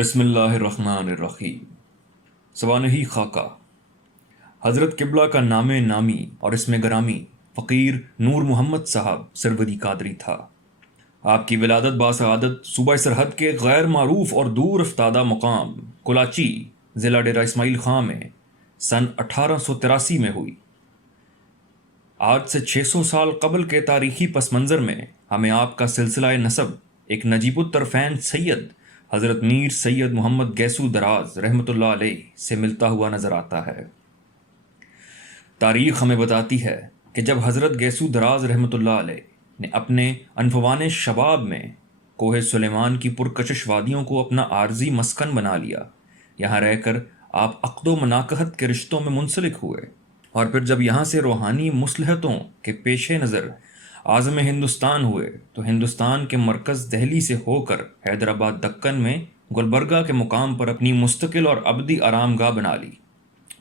بسم اللہ الرحمن الرحیم۔ سوانحی خاکہ حضرت قبلہ کا نام نامی اور اسم گرامی فقیر نور محمد صاحب سروری قادری تھا۔ آپ کی ولادت باسعادت صوبہ سرحد کے غیر معروف اور دور افتادہ مقام کلاچی ضلع ڈیرہ اسماعیل خاں میں سن 1883 میں ہوئی۔ آج سے 600 سال قبل کے تاریخی پس منظر میں ہمیں آپ کا سلسلہ نسب ایک نجیب الطرفین سید حضرت میر سید محمد گیسو دراز رحمۃ اللہ علیہ سے ملتا ہوا نظر آتا ہے۔ تاریخ ہمیں بتاتی ہے کہ جب حضرت گیسو دراز رحمۃ اللہ علیہ نے اپنے انفوان شباب میں کوہ سلیمان کی پرکشش وادیوں کو اپنا عارضی مسکن بنا لیا، یہاں رہ کر آپ عقد و مناکحت کے رشتوں میں منسلک ہوئے، اور پھر جب یہاں سے روحانی مصلحتوں کے پیش نظر اعظم ہندوستان ہوئے تو ہندوستان کے مرکز دہلی سے ہو کر حیدرآباد دکن میں گلبرگہ کے مقام پر اپنی مستقل اور ابدی آرام گاہ بنا لی،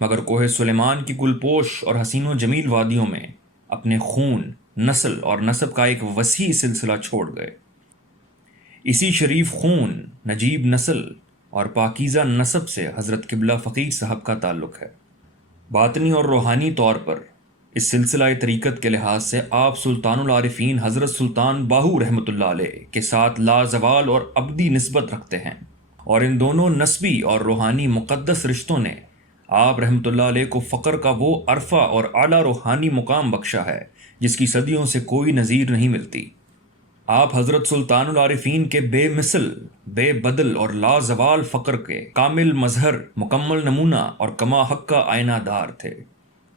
مگر کوہ سلیمان کی گلپوش اور حسین و جمیل وادیوں میں اپنے خون، نسل اور نسب کا ایک وسیع سلسلہ چھوڑ گئے۔ اسی شریف خون، نجیب نسل اور پاکیزہ نسب سے حضرت قبلہ فقیر صاحب کا تعلق ہے۔ باطنی اور روحانی طور پر اس سلسلہ طریقت کے لحاظ سے آپ سلطان العارفین حضرت سلطان باہو رحمۃ اللہ علیہ کے ساتھ لازوال اور ابدی نسبت رکھتے ہیں، اور ان دونوں نسبی اور روحانی مقدس رشتوں نے آپ رحمۃ اللہ علیہ کو فقر کا وہ عرفہ اور اعلیٰ روحانی مقام بخشا ہے جس کی صدیوں سے کوئی نظیر نہیں ملتی۔ آپ حضرت سلطان العارفین کے بے مثل، بے بدل اور لازوال فقر کے کامل مظہر، مکمل نمونہ اور کما حق کا آئینہ دار تھے۔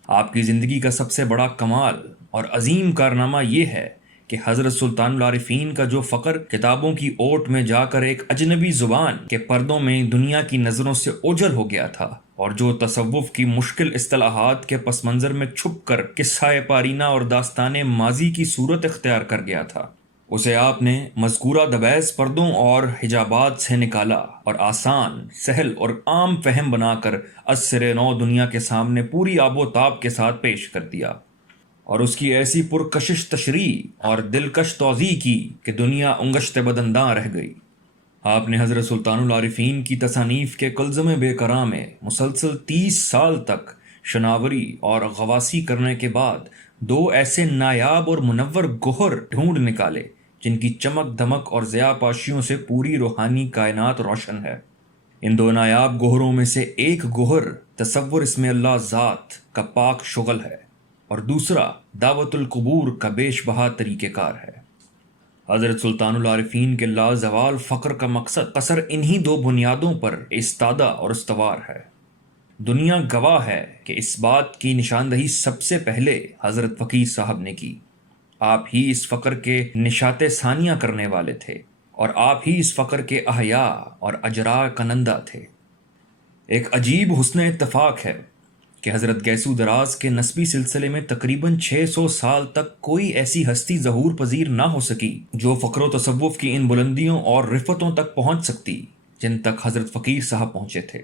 آپ کی زندگی کا سب سے بڑا کمال اور عظیم کارنامہ یہ ہے کہ حضرت سلطان العارفین کا جو فقر کتابوں کی اوٹ میں جا کر ایک اجنبی زبان کے پردوں میں دنیا کی نظروں سے اوجھل ہو گیا تھا، اور جو تصوف کی مشکل اصطلاحات کے پس منظر میں چھپ کر قصہ پارینہ اور داستان ماضی کی صورت اختیار کر گیا تھا، اسے آپ نے مذکورہ دبیز پردوں اور حجابات سے نکالا اور آسان، سہل اور عام فہم بنا کر عصر نو دنیا کے سامنے پوری آب و تاب کے ساتھ پیش کر دیا، اور اس کی ایسی پرکشش تشریح اور دلکش توضیح کی کہ دنیا انگشت بدنداں رہ گئی۔ آپ نے حضرت سلطان العارفین کی تصانیف کے کلزم بے قراں میں مسلسل 30 سال تک شناوری اور غواصی کرنے کے بعد 2 ایسے نایاب اور منور گوہر ڈھونڈ نکالے جن کی چمک دمک اور ضیاء پاشیوں سے پوری روحانی کائنات روشن ہے۔ ان 2 نایاب گوہروں میں سے ایک گوہر تصور اسم اللہ ذات کا پاک شغل ہے، اور دوسرا دعوت القبور کا بیش بہا طریقہ کار ہے۔ حضرت سلطان العارفین کے لازوال فقر کا مقصد قصر انہی 2 بنیادوں پر استادہ اور استوار ہے۔ دنیا گواہ ہے کہ اس بات کی نشاندہی سب سے پہلے حضرت فقیر صاحب نے کی۔ آپ ہی اس فقر کے نشاط ثانیہ کرنے والے تھے، اور آپ ہی اس فقر کے احیاء اور اجراء کنندہ تھے۔ ایک عجیب حسن اتفاق ہے کہ حضرت گیسو دراز کے نسبی سلسلے میں تقریباً 600 سال تک کوئی ایسی ہستی ظہور پذیر نہ ہو سکی جو فقر و تصوف کی ان بلندیوں اور رفتوں تک پہنچ سکتی جن تک حضرت فقیر صاحب پہنچے تھے،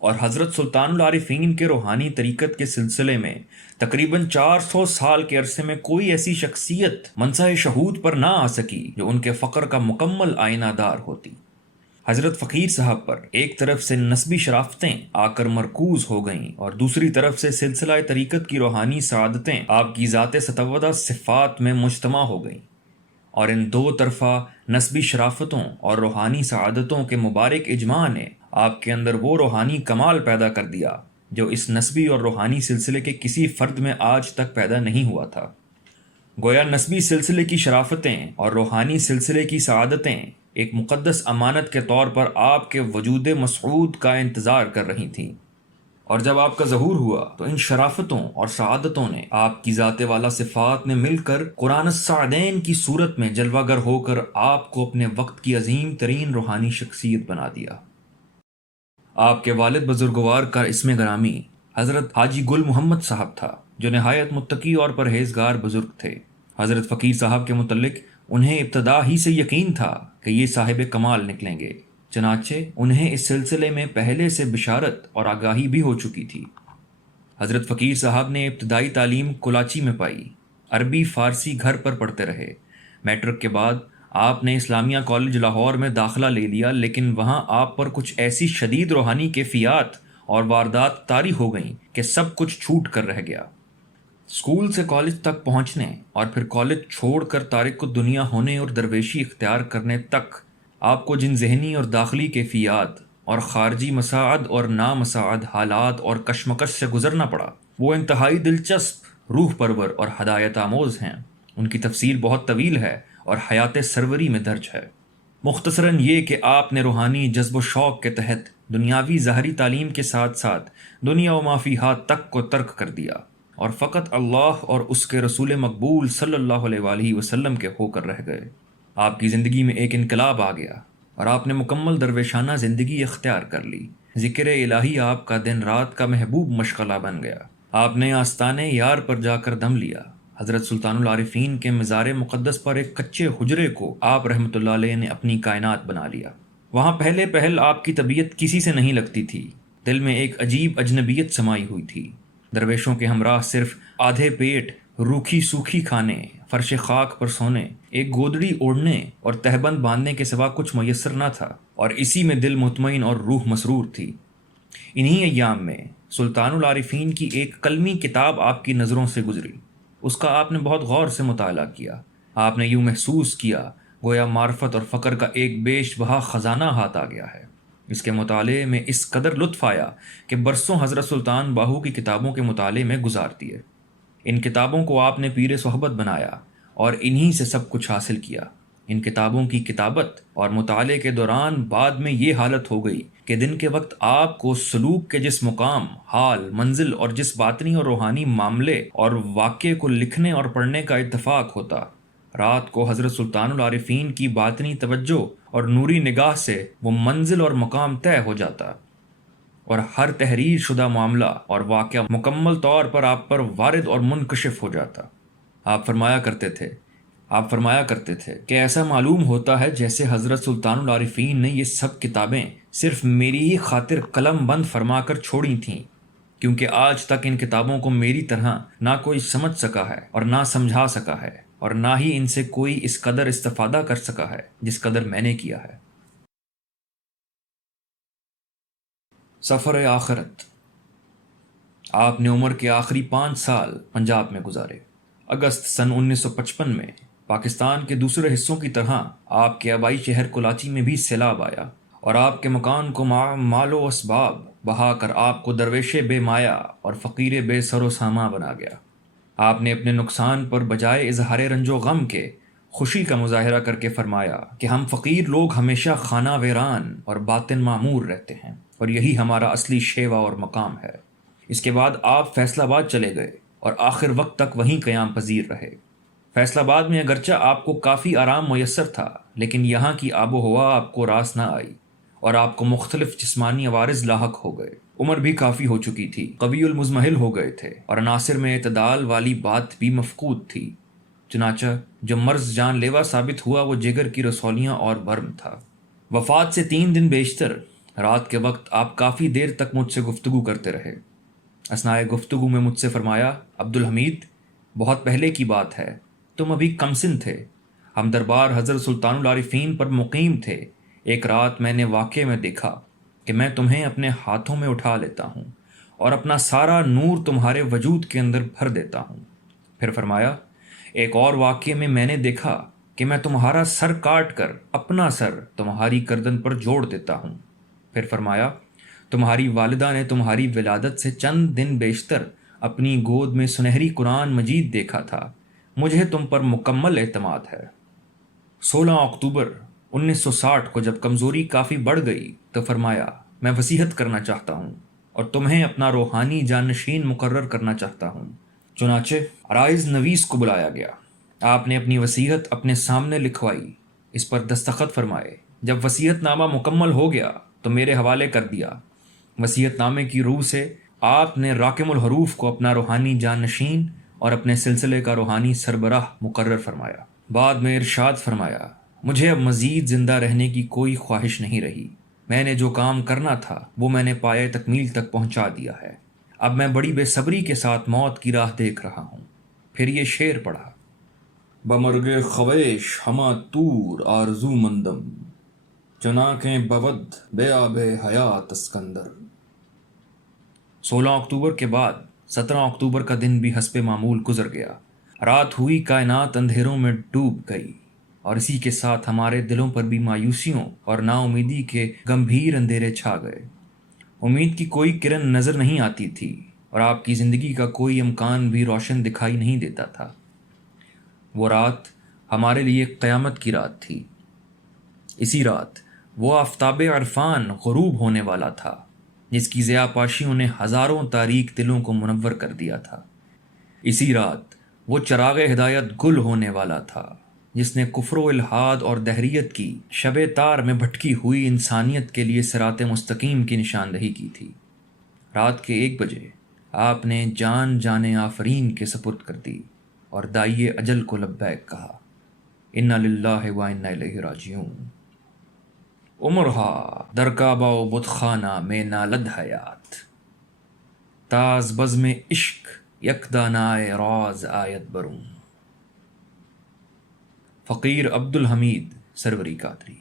اور حضرت سلطان العارفین کے روحانی طریقت کے سلسلے میں تقریباً 400 سال کے عرصے میں کوئی ایسی شخصیت منصہ شہود پر نہ آ سکی جو ان کے فقر کا مکمل آئینہ دار ہوتی۔ حضرت فقیر صاحب پر ایک طرف سے نسبی شرافتیں آ کر مرکوز ہو گئیں، اور دوسری طرف سے سلسلہ طریقت کی روحانی سعادتیں آپ کی ذات ستودہ صفات میں مجتمع ہو گئیں، اور ان 2 طرفہ نسبی شرافتوں اور روحانی سعادتوں کے مبارک اجماع نے آپ کے اندر وہ روحانی کمال پیدا کر دیا جو اس نسبی اور روحانی سلسلے کے کسی فرد میں آج تک پیدا نہیں ہوا تھا۔ گویا نسبی سلسلے کی شرافتیں اور روحانی سلسلے کی سعادتیں ایک مقدس امانت کے طور پر آپ کے وجود مسعود کا انتظار کر رہی تھیں، اور جب آپ کا ظہور ہوا تو ان شرافتوں اور سعادتوں نے آپ کی ذات والا صفات میں مل کر قرآن السعدین کی صورت میں جلوہ گر ہو کر آپ کو اپنے وقت کی عظیم ترین روحانی شخصیت بنا دیا۔ آپ کے والد بزرگوار کا اسم گرامی حضرت حاجی گل محمد صاحب تھا، جو نہایت متقی اور پرہیزگار بزرگ تھے۔ حضرت فقیر صاحب کے متعلق انہیں ابتدا ہی سے یقین تھا کہ یہ صاحب کمال نکلیں گے، چنانچہ انہیں اس سلسلے میں پہلے سے بشارت اور آگاہی بھی ہو چکی تھی۔ حضرت فقیر صاحب نے ابتدائی تعلیم کلاچی میں پائی، عربی فارسی گھر پر پڑھتے رہے۔ میٹرک کے بعد آپ نے اسلامیہ کالج لاہور میں داخلہ لے لیا، لیکن وہاں آپ پر کچھ ایسی شدید روحانی کیفیات اور واردات طاری ہو گئیں کہ سب کچھ چھوٹ کر رہ گیا۔ اسکول سے کالج تک پہنچنے اور پھر کالج چھوڑ کر تارک کو دنیا ہونے اور درویشی اختیار کرنے تک آپ کو جن ذہنی اور داخلی کیفیات اور خارجی مساعد اور نامساعد حالات اور کشمکش سے گزرنا پڑا، وہ انتہائی دلچسپ، روح پرور اور ہدایت آموز ہیں۔ ان کی تفصیل بہت طویل ہے اور حیات سروری میں درج ہے۔ مختصراً یہ کہ آپ نے روحانی جذب و شوق کے تحت دنیاوی ظاہری تعلیم کے ساتھ ساتھ دنیا و ما فیہا تک کو ترک کر دیا اور فقط اللہ اور اس کے رسول مقبول صلی اللہ علیہ وآلہ وسلم کے ہو کر رہ گئے۔ آپ کی زندگی میں ایک انقلاب آ گیا اور آپ نے مکمل درویشانہ زندگی اختیار کر لی۔ ذکر الہی آپ کا دن رات کا محبوب مشغلہ بن گیا۔ آپ نے آستانے یار پر جا کر دم لیا۔ حضرت سلطان العارفین کے مزار مقدس پر ایک کچے حجرے کو آپ رحمۃ اللہ علیہ نے اپنی کائنات بنا لیا۔ وہاں پہلے پہل آپ کی طبیعت کسی سے نہیں لگتی تھی، دل میں ایک عجیب اجنبیت سمائی ہوئی تھی۔ درویشوں کے ہمراہ صرف آدھے پیٹ روکھی سوکھی کھانے، فرش خاک پر سونے، ایک گودڑی اوڑھنے اور تہبند باندھنے کے سوا کچھ میسر نہ تھا، اور اسی میں دل مطمئن اور روح مسرور تھی۔ انہی ایام میں سلطان العارفین کی ایک کلمی کتاب آپ کی نظروں سے گزری۔ اس کا آپ نے بہت غور سے مطالعہ کیا۔ آپ نے یوں محسوس کیا گویا معرفت اور فقر کا ایک بیش بہا خزانہ ہاتھ آ گیا ہے۔ اس کے مطالعے میں اس قدر لطف آیا کہ برسوں حضرت سلطان باہو کی کتابوں کے مطالعے میں گزار دیے۔ ان کتابوں کو آپ نے پیر صحبت بنایا اور انہی سے سب کچھ حاصل کیا۔ ان کتابوں کی کتابت اور مطالعے کے دوران بعد میں یہ حالت ہو گئی کہ دن کے وقت آپ کو سلوک کے جس مقام، حال، منزل اور جس باطنی اور روحانی معاملے اور واقعے کو لکھنے اور پڑھنے کا اتفاق ہوتا، رات کو حضرت سلطان العارفین کی باطنی توجہ اور نوری نگاہ سے وہ منزل اور مقام طے ہو جاتا، اور ہر تحریر شدہ معاملہ اور واقعہ مکمل طور پر آپ پر وارد اور منکشف ہو جاتا۔ آپ فرمایا کرتے تھے کہ ایسا معلوم ہوتا ہے جیسے حضرت سلطان العارفین نے یہ سب کتابیں صرف میری ہی خاطر قلم بند فرما کر چھوڑی تھیں، کیونکہ آج تک ان کتابوں کو میری طرح نہ کوئی سمجھ سکا ہے اور نہ سمجھا سکا ہے، اور نہ ہی ان سے کوئی اس قدر استفادہ کر سکا ہے جس قدر میں نے کیا ہے۔ سفر آخرت۔ آپ نے عمر کے آخری 5 سال پنجاب میں گزارے۔ اگست سن 1955 میں پاکستان کے دوسرے حصوں کی طرح آپ کے آبائی شہر کراچی میں بھی سیلاب آیا اور آپ کے مکان کو مال و اسباب بہا کر آپ کو درویش بے مایا اور فقیر بے سر و ساما بنا گیا۔ آپ نے اپنے نقصان پر بجائے اظہار رنج و غم کے خوشی کا مظاہرہ کر کے فرمایا کہ ہم فقیر لوگ ہمیشہ خانہ ویران اور باطن معمور رہتے ہیں، اور یہی ہمارا اصلی شیوا اور مقام ہے۔ اس کے بعد آپ فیصل آباد چلے گئے اور آخر وقت تک وہیں قیام پذیر رہے۔ فیصل آباد میں اگرچہ آپ کو کافی آرام میسر تھا، لیکن یہاں کی آب و ہوا آپ کو راس نہ آئی اور آپ کو مختلف جسمانی عوارض لاحق ہو گئے۔ عمر بھی کافی ہو چکی تھی، قوی المزمحل ہو گئے تھے، اور عناصر میں اعتدال والی بات بھی مفقود تھی۔ چنانچہ جو مرض جان لیوا ثابت ہوا وہ جگر کی رسولیاں اور ورم تھا۔ وفات سے 3 دن بیشتر رات کے وقت آپ کافی دیر تک مجھ سے گفتگو کرتے رہے۔ اثناء گفتگو میں مجھ سے فرمایا، عبدالحمید، بہت پہلے کی بات ہے، تم ابھی کم سن تھے، ہم دربار حضرت سلطان العارفین پر مقیم تھے۔ ایک رات میں نے واقعے میں دیکھا کہ میں تمہیں اپنے ہاتھوں میں اٹھا لیتا ہوں اور اپنا سارا نور تمہارے وجود کے اندر بھر دیتا ہوں۔ پھر فرمایا، ایک اور واقعے میں میں نے دیکھا کہ میں تمہارا سر کاٹ کر اپنا سر تمہاری گردن پر جوڑ دیتا ہوں۔ پھر فرمایا، تمہاری والدہ نے تمہاری ولادت سے چند دن بیشتر اپنی گود میں سنہری قرآن مجید دیکھا تھا۔ مجھے تم پر مکمل اعتماد ہے۔ 16 اکتوبر 1960 کو جب کمزوری کافی بڑھ گئی تو فرمایا، میں وصیت کرنا چاہتا ہوں اور تمہیں اپنا روحانی جانشین مقرر کرنا چاہتا ہوں۔ چنانچہ عرائض نویس کو بلایا گیا۔ آپ نے اپنی وصیت اپنے سامنے لکھوائی، اس پر دستخط فرمائے۔ جب وصیت نامہ مکمل ہو گیا تو میرے حوالے کر دیا۔ وصیت نامے کی روح سے آپ نے راکم الحروف کو اپنا روحانی جانشین اور اپنے سلسلے کا روحانی سربراہ مقرر فرمایا۔ بعد میں ارشاد فرمایا، مجھے اب مزید زندہ رہنے کی کوئی خواہش نہیں رہی۔ میں نے جو کام کرنا تھا وہ میں نے پایہ تکمیل تک پہنچا دیا ہے۔ اب میں بڑی بے صبری کے ساتھ موت کی راہ دیکھ رہا ہوں۔ پھر یہ شعر پڑھا، بمرگ خویش ہما تور آرزو مندم، چنانکہ بود بے آب حیات اسکندر۔ 16 اکتوبر کے بعد 17 اکتوبر کا دن بھی حسب معمول گزر گیا۔ رات ہوئی، کائنات اندھیروں میں ڈوب گئی، اور اسی کے ساتھ ہمارے دلوں پر بھی مایوسیوں اور نا امیدی کے گمبھیر اندھیرے چھا گئے۔ امید کی کوئی کرن نظر نہیں آتی تھی، اور آپ کی زندگی کا کوئی امکان بھی روشن دکھائی نہیں دیتا تھا۔ وہ رات ہمارے لیے قیامت کی رات تھی۔ اسی رات وہ آفتاب عرفان غروب ہونے والا تھا، جس کی ضیاء پاشیوں نے ہزاروں تاریک دلوں کو منور کر دیا تھا۔ اسی رات وہ چراغ ہدایت گل ہونے والا تھا، جس نے کفر و الحاد اور دہریت کی شب تار میں بھٹکی ہوئی انسانیت کے لیے صراط مستقیم کی نشاندہی کی تھی۔ رات کے 1 بجے آپ نے جان آفرین کے سپرد کر دی اور دائی اجل کو لبیک کہا۔ انا للہ و انا الیہ راجعون۔ عمرہا در کعبہ و بت خانہ میں نالد حیات، تاز بزم عشق یک دانائے راز آیت برون۔ فقیر عبدالحمید سروری قادری۔